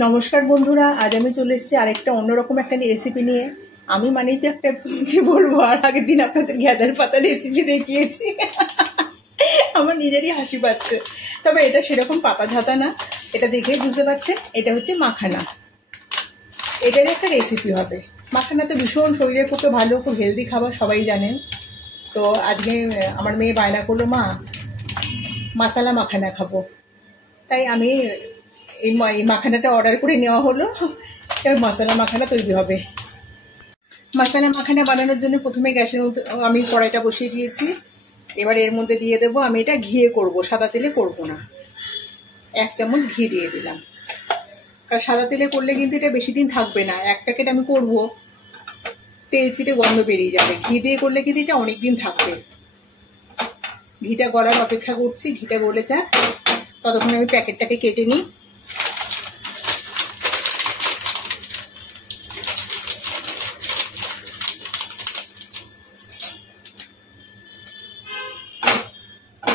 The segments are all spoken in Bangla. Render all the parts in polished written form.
नमस्कार बंधुरा आज আমি চলে এসেছি আরেকটা অন্যরকম একটা রেসিপি নিয়ে। আমি মানেই তো একটা কি বলবো, আর আগের দিন আপনাদের গ্যাদার পাতা রেসিপি দেখিয়েছি। আমার নিজেরই হাসি পাচ্ছে। তবে এটা সেরকম পাতা ঝাতা না, এটা দেখেই বুঝতে পারছেন এটা হচ্ছে মাখানা। এটার একটা রেসিপি হবে। মাখানা তো ভীষণ শরীরের পক্ষে ভালো, খুব হেলদি খাবার, সবাই জানেন। তো আজকে আমার মেয়ে বায়না করলো, মা মশলা মাখানা খাবো। তাই আমি এই মাখানাটা অর্ডার করে নেওয়া হলো। এবার মশলা মাখানা তৈরি হবে। মশলা মাখানা বানানোর জন্য প্রথমে গ্যাসের মধ্যে আমি কড়াইটা বসিয়ে দিয়েছি। এবার এর মধ্যে দিয়ে দেবো, আমি এটা ঘিয়ে করব, সাদা তেলে করব না। 1 চামচ ঘি দিয়ে দিলাম, কারণ সাদা তেলে করলে কিন্তু এটা বেশি দিন থাকবে না। 1 প্যাকেট আমি করব, তেল ছিটে গন্ধ বেরিয়ে যাবে। ঘি দিয়ে করলে কিন্তু এটা অনেক দিন থাকবে। ঘিটা গলার অপেক্ষা করছি, ঘিটা গলে যাক, ততক্ষণ আমি প্যাকেটটাকে কেটে নিই।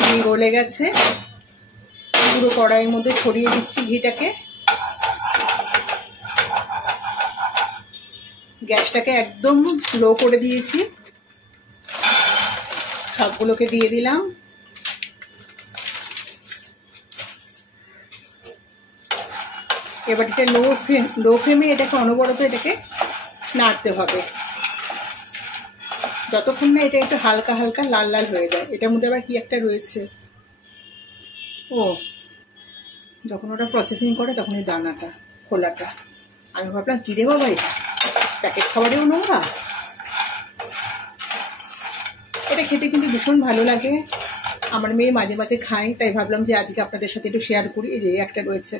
ঘি গলে গেছে, পুরো কড়াইয়ের মধ্যে ছড়িয়ে দিচ্ছি ঘিটাকে। গ্যাসটাকে একদম লো করে দিয়েছি, সবগুলোকে দিয়ে দিলাম। এবার এটা লো ফ্লেমে এটাকে অনবরত এটাকে নাড়তে হবে, যতক্ষণ না এটা একটু হালকা হালকা লাল লাল হয়ে যায়। এটার মধ্যে আবার কি একটা রয়েছে, ও যখন ওটা প্রসেসিং করে তখন এই দানাটা, খোলাটা, আমি ভাবলাম কি রে বাবা, এটা প্যাকেট খাবারেও নোংরা। এটা খেতে কিন্তু ভীষণ ভালো লাগে, আমার মেয়ে মাঝে মাঝে খায়, তাই ভাবলাম যে আজকে আপনাদের সাথে একটু শেয়ার করি। এই যে একটা রয়েছে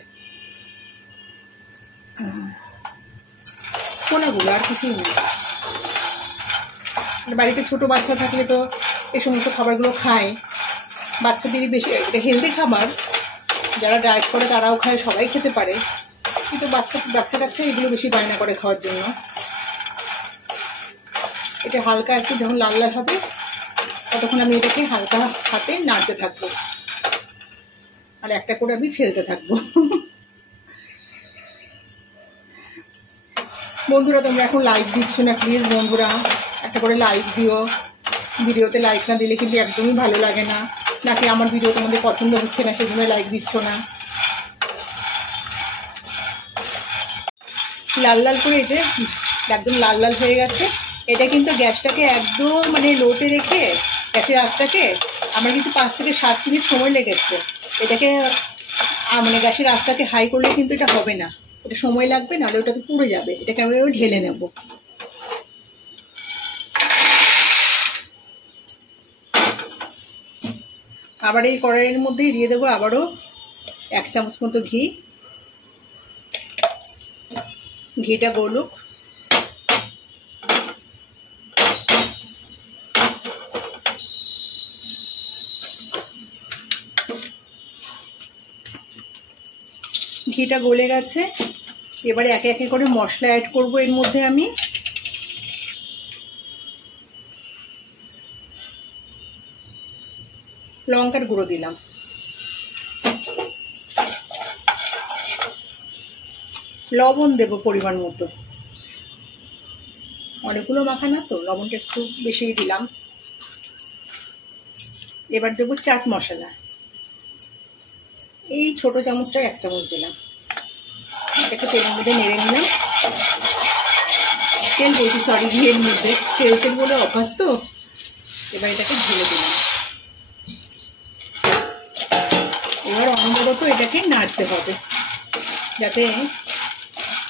কোনাগুলো, আর কিছুই নেই। বাড়িতে ছোট বাচ্চা থাকলে তো এই সমস্ত খাবারগুলো খায়, বাচ্চাদেরই বেশি। এটা হেলদি খাবার, যারা ডায়েট করে তারাও খায়, সবাই খেতে পারে, কিন্তু বাচ্চা কাচ্চা এগুলো বেশি বায়না করে খাওয়ার জন্য। এটা হালকা একটু যখন লাল লাল হবে ততক্ষণ আমি এটাকে হালকা হাতে নাড়তে থাকবো, আর একটা করে আমি ফেলতে থাকবো। বন্ধুরা তোমরা এখন লাইক দিচ্ছ না, প্লিজ বন্ধুরা একটা করে লাইক দিও। ভিডিওতে লাইক না দিলে কিন্তু একদমই ভালো লাগে না, নাকি আমার ভিডিও তোমাদের পছন্দ হচ্ছে না সেজন্য লাইক দিচ্ছ না। লাল লাল করে, যে একদম লাল লাল হয়ে গেছে। এটা কিন্তু গ্যাসটাকে একদম মানে লোতে রেখে, গ্যাসের আঁচটাকে আমার কিন্তু 5 থেকে 7 মিনিট সময় লেগেছে। এটাকে মানে গ্যাসের আঁচটাকে হাই করলে কিন্তু এটা হবে না, এটা সময় লাগবে, নাহলে ওটা তো পুড়ে যাবে। এটাকে আমি ঢেলে নেব। আবার এই কড়াইয়ের মধ্যেই দিয়ে দেবো আবারও 1 চামচ মতো ঘি। ঘিটা গলুক। ঘিটা গলে গেছে, এবারে একে একে করে মশলা অ্যাড করব এর মধ্যে। আমি লঙ্কার গুঁড়ো দিলাম, লবণ দেব পরিমাণ মতো, অনেকগুলো মাখানা তো লবণটা একটু বেশি দিলাম। এবার দেবো চাট মশলা, এই ছোট চামচটা 1 চামচ দিলাম। এটাকে তেলের মধ্যে নেড়ে নিলাম। তেল বলছি, সরি, ঘিয়ের মধ্যে, তেল বলে অভ্যাস তো। এবার এটাকে ঢেলে দিলাম। এবার অনবরত এটাকে নাড়তে হবে, যাতে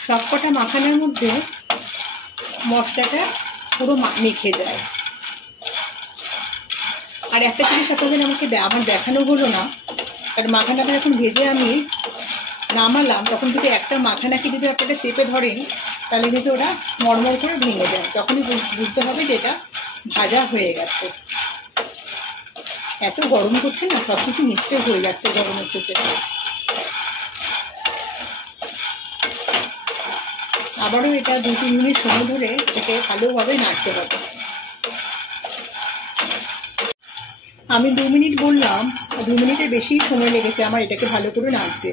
সবকটা মাখানোর মধ্যে মশলাটা পুরো মেখে যায়। আর একটা জিনিস আপনাদের আমার দেখানো হলো না, কারণ মাখানাটা যখন ভেজে আমি নামালাম তখন কিন্তু একটা মাখানাকে যদি আপনারা চেপে ধরেন তাহলে কিন্তু ওটা মরমর করে ভেঙে যায়, তখনই বুঝতে হবে যে এটা ভাজা হয়ে গেছে। এত গরম করছে না, সব কিছু মিস্টেক হয়ে যাচ্ছে গরমের চোটে। আবারও এটা 2-3 মিনিট সময় ধরে একে ভালোভাবে নাড়তে হবে। আমি 2 মিনিট বললাম, 2 মিনিটের বেশি সময় লেগেছে আমার এটাকে ভালো করে নাড়তে।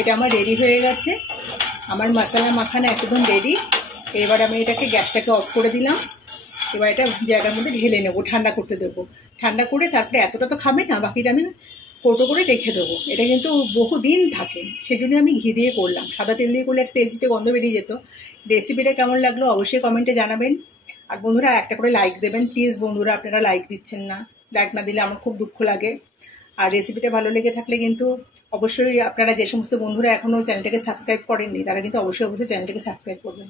এটা আমার রেডি হয়ে গেছে। আমার মশলা মাখানো একদম রেডি। এবার আমি এটাকে গ্যাসটাকে অফ করে দিলাম। এবার এটা জায়গার মধ্যে ঢেলে নেবো, ঠান্ডা করতে দেবো। ঠান্ডা করে তারপরে এতটা তো খাবে না, বাকিটা আমি কৌটো করে রেখে দেবো। এটা কিন্তু বহুদিন থাকে, সেজন্য আমি ঘি দিয়ে করলাম। সাদা তেল দিয়ে করলে একটা তেলচিটে গন্ধ বেরিয়ে যেত। রেসিপিটা কেমন লাগলো অবশ্যই কমেন্টে জানাবেন। আর বন্ধুরা একটা করে লাইক দেবেন প্লিজ। বন্ধুরা আপনারা লাইক দিচ্ছেন না, লাইক না দিলে আমার খুব দুঃখ লাগে। আর রেসিপিটা ভালো লেগে থাকলে কিন্তু অবশ্যই আপনারা, যে সমস্ত বন্ধুরা এখনও চ্যানেলটাকে সাবস্ক্রাইব করেননি, তারা কিন্তু অবশ্যই চ্যানেলটাকে সাবস্ক্রাইব করবেন।